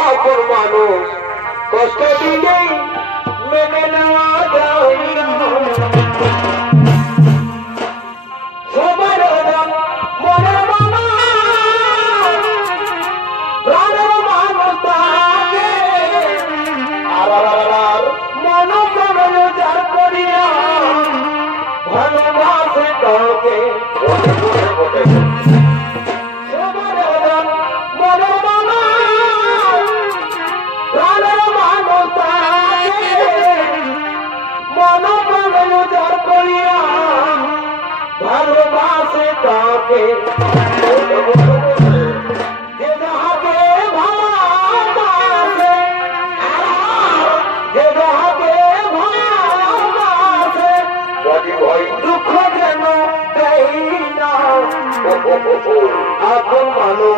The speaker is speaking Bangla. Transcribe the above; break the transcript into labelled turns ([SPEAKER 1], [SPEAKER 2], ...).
[SPEAKER 1] আপন মানুষ। কষ্ট দিলেই ভালোবাসে তাকে দুঃখ যেন দেই না। এখন ভালো